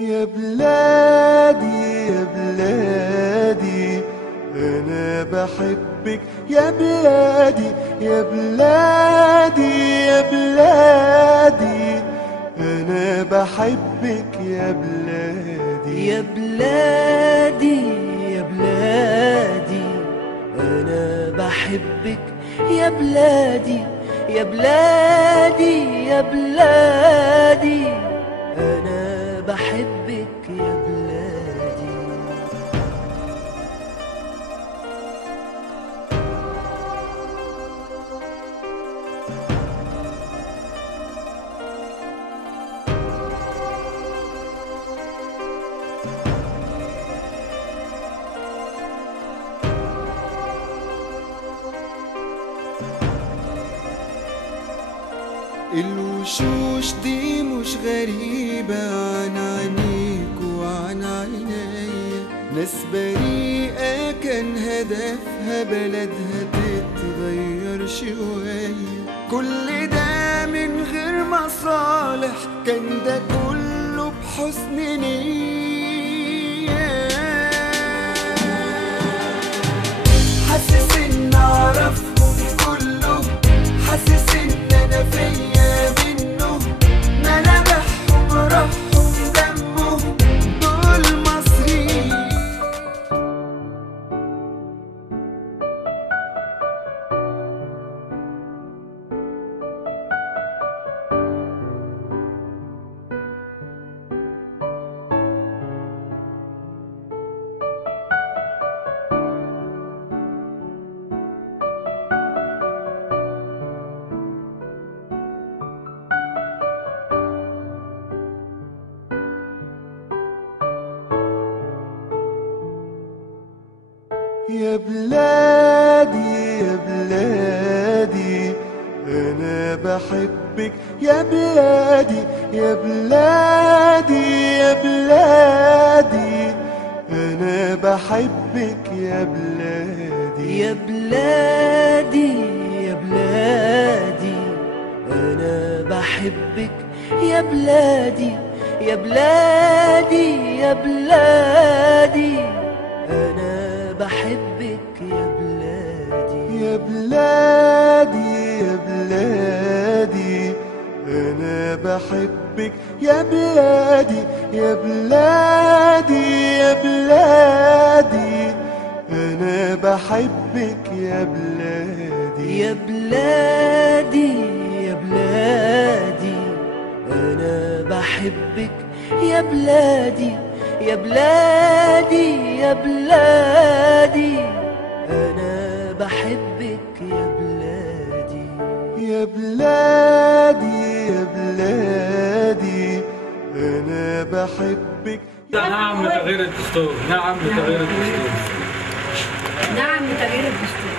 يا بلادي يا بلادي أنا بحبك يا بلادي يا بلادي يا بلادي أنا بحبك يا بلادي يا بلادي يا بلادي أنا بحبك يا بلادي يا بلادي يا بلادي أنا بحبك يا بلادي. الوشوش دي مش غريبة عن عينيك وعن عينيا، ناس بريئة كان هدفها بلدها تتغير شوية، كل ده من غير مصالح، كان ده كله بحسن نية. حاسس ان اعرفهم كله، حاسس ان انا فيا منه، ملامحهم روحهم دمهم دول مصريين. يا بلادي يا بلادي أنا بحبك يا بلادي يا بلادي يا بلادي أنا بحبك يا بلادي يا بلادي يا بلادي أنا بحبك يا بلادي يا بلادي يا بلادي أنا بحبك يا بلادي. يا بلادي يا بلادي أنا بحبك يا بلادي يا بلادي يا بلادي أنا بحبك يا بلادي. يا بلادي يا بلادي أنا بحبك يا بلادي يا بلادي يا بلادي أنا بحبك يا بلادي. يا بلادي يا بلادي أنا بحبك. نعم لتغيير الدستور، نعم لتغيير الدستور، نعم لتغيير الدستور.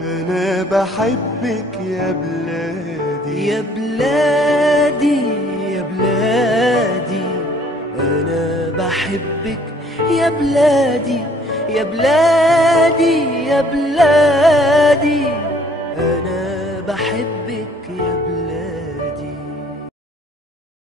أنا بحبك يا بلادي. يا بلادي يا بلادي أنا بحبك يا بلادي يا بلادي يا بلادي